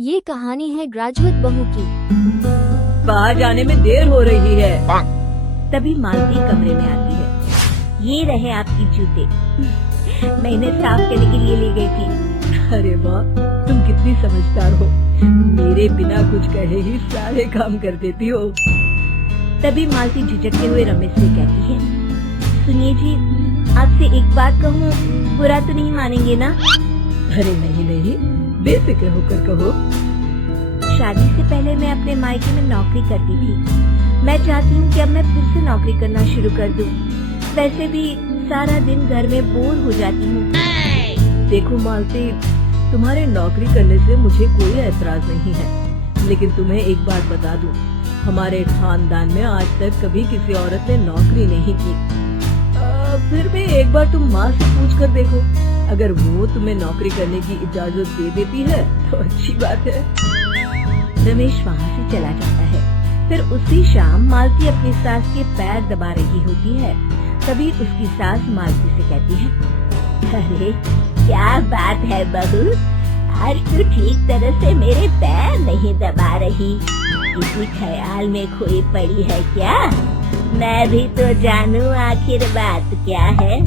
ये कहानी है ग्रेजुएट बहू की। बाहर जाने में देर हो रही है। तभी मालती कमरे में आती है। ये रहे आपकी जूते, मैं इन्हें साफ करने के लिए ले गई थी। अरे वाह, तुम कितनी समझदार हो, मेरे बिना कुछ कहे ही सारे काम कर देती हो। तभी मालती झिझकते हुए रमेश से कहती है, सुनिए जी, आपसे एक बात कहूँ, बुरा तो नहीं मानेंगे ना? अरे नहीं नहीं, बेफिक्र होकर कहो। शादी से पहले मैं अपने मायके में नौकरी करती थी। मैं चाहती हूँ कि अब मैं फिर से नौकरी करना शुरू कर दूँ। वैसे भी सारा दिन घर में बोर हो जाती हूँ। देखो मालती, तुम्हारे नौकरी करने से मुझे कोई ऐतराज नहीं है, लेकिन तुम्हें एक बात बता दूँ, हमारे खानदान में आज तक कभी किसी औरत ने नौकरी नहीं की। फिर भी एक बार तुम माँ से पूछ कर देखो, अगर वो तुम्हें नौकरी करने की इजाजत दे देती है तो अच्छी बात है। रमेश वहाँ से चला जाता है। फिर उसी शाम मालती अपनी सास के पैर दबा रही होती है। तभी उसकी सास मालती से कहती है, अरे क्या बात है बहू, आज तो ठीक तरह से मेरे पैर नहीं दबा रही, किसी ख्याल में खोई पड़ी है क्या? मैं भी तो जानूं आखिर बात क्या है।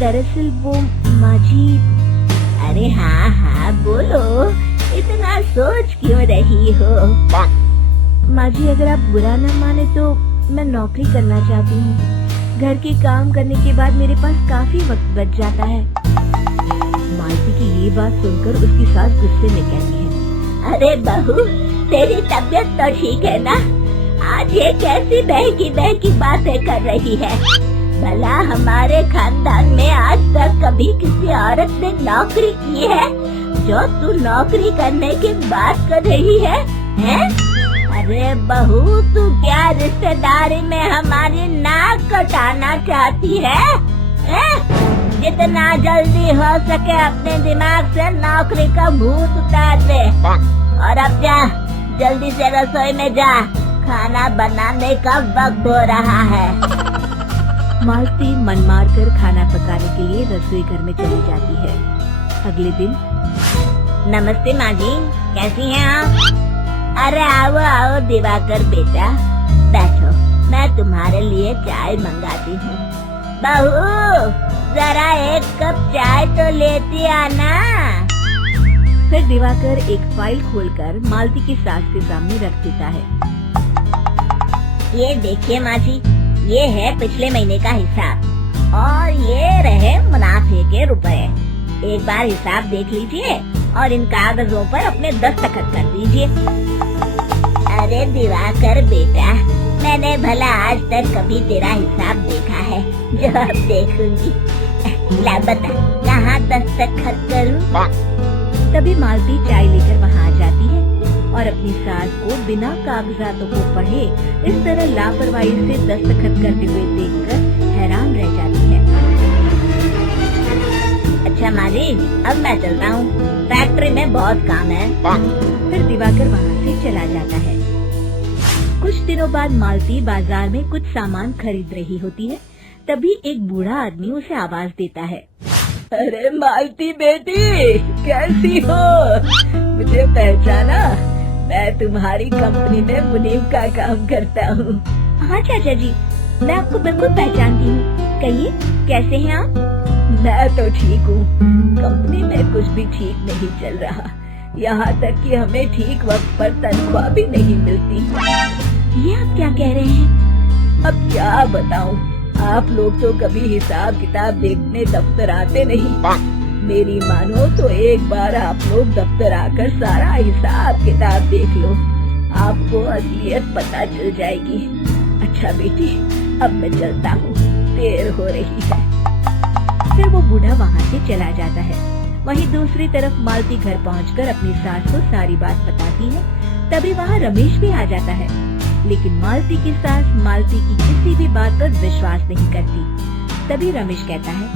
दरअसल वो माँ जी। अरे हाँ हाँ बोलो, इतना सोच क्यों रही हो? माँ जी, अगर आप बुरा न माने तो मैं नौकरी करना चाहती हूँ। घर के काम करने के बाद मेरे पास काफी वक्त बच जाता है। मालती की ये बात सुनकर उसकी सास गुस्से में कहती है, अरे बहू, तेरी तबीयत तो ठीक है ना? आज ये कैसी बहकी बातें कर रही है? भला हमारे खानदान में आज तक कभी किसी औरत ने नौकरी की है जो तू नौकरी करने की बात कर रही है? हैं? अरे बहू, तू क्या रिश्तेदारी में हमारी नाक कटाना चाहती है? जितना जल्दी हो सके अपने दिमाग से नौकरी का भूत उतार दे, और अब जा, जल्दी से रसोई में जा, खाना बनाने का वक्त हो रहा है। मालती मन मार कर खाना पकाने के लिए रसोई घर में चली जाती है। अगले दिन, नमस्ते माँ जी, कैसी हैं आप? अरे आओ आओ दिवाकर बेटा, बैठो, मैं तुम्हारे लिए चाय मंगाती हूँ। बहू, जरा एक कप चाय तो लेती आना। फिर दिवाकर एक फाइल खोलकर मालती की सास के सामने रख देता है। ये देखिए माँ जी, ये है पिछले महीने का हिसाब और ये रहे मुनाफे के रुपए। एक बार हिसाब देख लीजिए और इन कागजों पर अपने दस्तखत कर दीजिए। अरे दिवाकर बेटा, मैंने भला आज तक कभी तेरा हिसाब देखा है जो अब देखूंगी? ला बता, कहाँ दस्तखत करूँ? तभी मालती चाय लेकर वहाँ आ जाती है और अपनी सास को बिना कागजातों को पढ़े इस तरह लापरवाही से दस्तखत करते हुए देखकर हैरान रह जाती है। अच्छा माँ जी, अब मैं चलता हूँ, फैक्ट्री में बहुत काम है। फिर दिवाकर वहाँ से चला जाता है। कुछ दिनों बाद मालती बाजार में कुछ सामान खरीद रही होती है। तभी एक बूढ़ा आदमी उसे आवाज देता है, अरे मालती बेटी, कैसी हो? मुझे पहचाना? मैं तुम्हारी कंपनी में मुनीम का काम करता हूँ। हाँ चाचा जी, मैं आपको बिल्कुल पहचानती हूँ। कहिए, कैसे हैं आप? मैं तो ठीक हूँ, कंपनी में कुछ भी ठीक नहीं चल रहा, यहाँ तक कि हमें ठीक वक्त पर तनख्वाह भी नहीं मिलती। ये आप क्या कह रहे हैं? अब क्या बताऊँ, आप लोग तो कभी हिसाब किताब देखने दफ्तर आते नहीं। मेरी मानो तो एक बार आप लोग दफ्तर आकर सारा हिसाब किताब देख लो, आपको असलियत पता चल जाएगी। अच्छा बेटी, अब मैं चलता हूँ, देर हो रही है। फिर वो बूढ़ा वहाँ से चला जाता है। वहीं दूसरी तरफ मालती घर पहुँचकर अपनी सास को सारी बात बताती है। तभी वहाँ रमेश भी आ जाता है, लेकिन मालती की सास मालती की किसी भी बात पर विश्वास नहीं करती। तभी रमेश कहता है,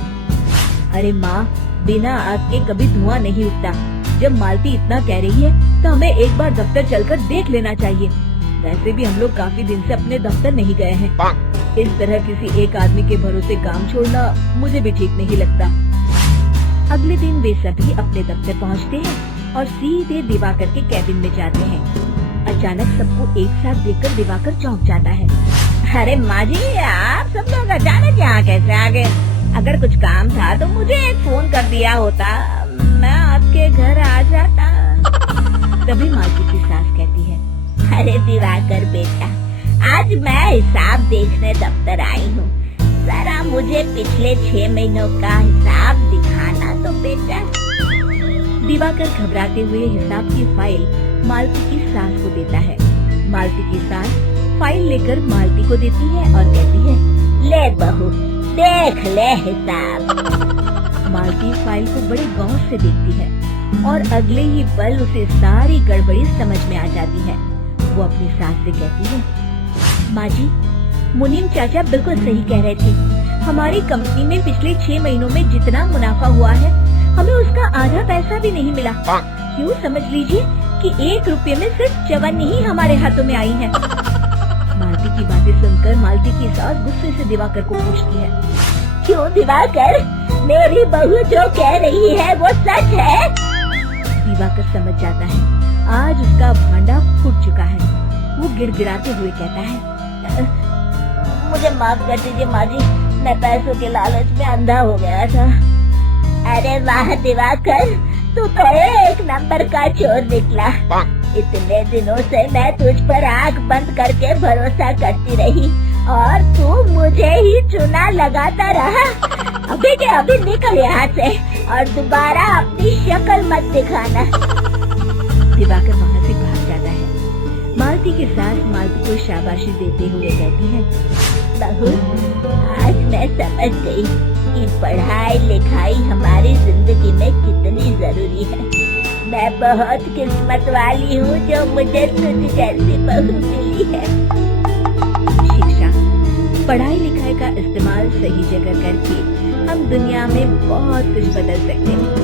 अरे माँ, बिना आग के कभी धुआं नहीं उठता। जब मालती इतना कह रही है तो हमें एक बार दफ्तर चलकर देख लेना चाहिए। वैसे भी हम लोग काफी दिन से अपने दफ्तर नहीं गए हैं। इस तरह किसी एक आदमी के भरोसे काम छोड़ना मुझे भी ठीक नहीं लगता। अगले दिन वे सभी अपने दफ्तर पहुंचते हैं और सीधे दिवाकर के कैबिन में जाते हैं। अचानक सबको एक साथ देखकर दिवाकर चौंक जाता है। अरे माँ जी, आप सब लोग अचानक यहाँ कैसे आ गए? अगर कुछ काम था तो मुझे एक फोन कर दिया होता, मैं आपके घर आ जाता। तभी मालती की सास कहती है, अरे दिवाकर बेटा, आज मैं हिसाब देखने दफ्तर आई हूँ, जरा मुझे पिछले 6 महीनों का हिसाब दिखाना तो बेटा। दिवाकर घबराते हुए हिसाब की फाइल मालती की सास को देता है। मालती की सास फाइल लेकर मालती को देती है और कहती है, ले बहू, देख ले हिसाब। मालती फाइल को बड़े गौर से देखती है और अगले ही पल उसे सारी गड़बड़ी समझ में आ जाती है। वो अपनी सास से कहती है, माँ जी, मुनीम चाचा बिल्कुल सही कह रहे थे। हमारी कंपनी में पिछले 6 महीनों में जितना मुनाफा हुआ है, हमें उसका आधा पैसा भी नहीं मिला। यूँ समझ लीजिए कि 1 रुपये में सिर्फ चवन्नी ही हमारे हाथों में आई है। मालती की बातें सुनकर मालती की सास गुस्से से दिवाकर को पूछती है, क्यों दिवाकर, मेरी बहू जो कह रही है वो सच है? दिवाकर समझ जाता है आज उसका भांडा फूट चुका है। वो गिड़गिड़ाते हुए कहता है, मुझे माफ कर दीजिए माँ जी, मैं पैसों के लालच में अंधा हो गया था। अरे वाह दिवाकर, तू तो 1 नंबर का चोर निकला। इतने दिनों से मैं तुझ पर आंख बंद करके भरोसा करती रही और तू मुझे ही चुना लगाता रहा। अभी के अभी निकल यहाँ से और दोबारा अपनी शक्ल मत दिखाना। दिवाकर वहाँ से भाग जाता है। मालती की सास मालती को शाबाशी देते हुए कहती है, बहू, आज मैं समझ गई कि पढ़ाई लिखाई हमारी जिंदगी में कितनी जरूरी है। मैं बहुत किस्मत वाली हूँ जो मुझे तुझ जैसी बहू मिली है। शिक्षा, पढ़ाई लिखाई का इस्तेमाल सही जगह करके हम दुनिया में बहुत कुछ बदल सकते हैं।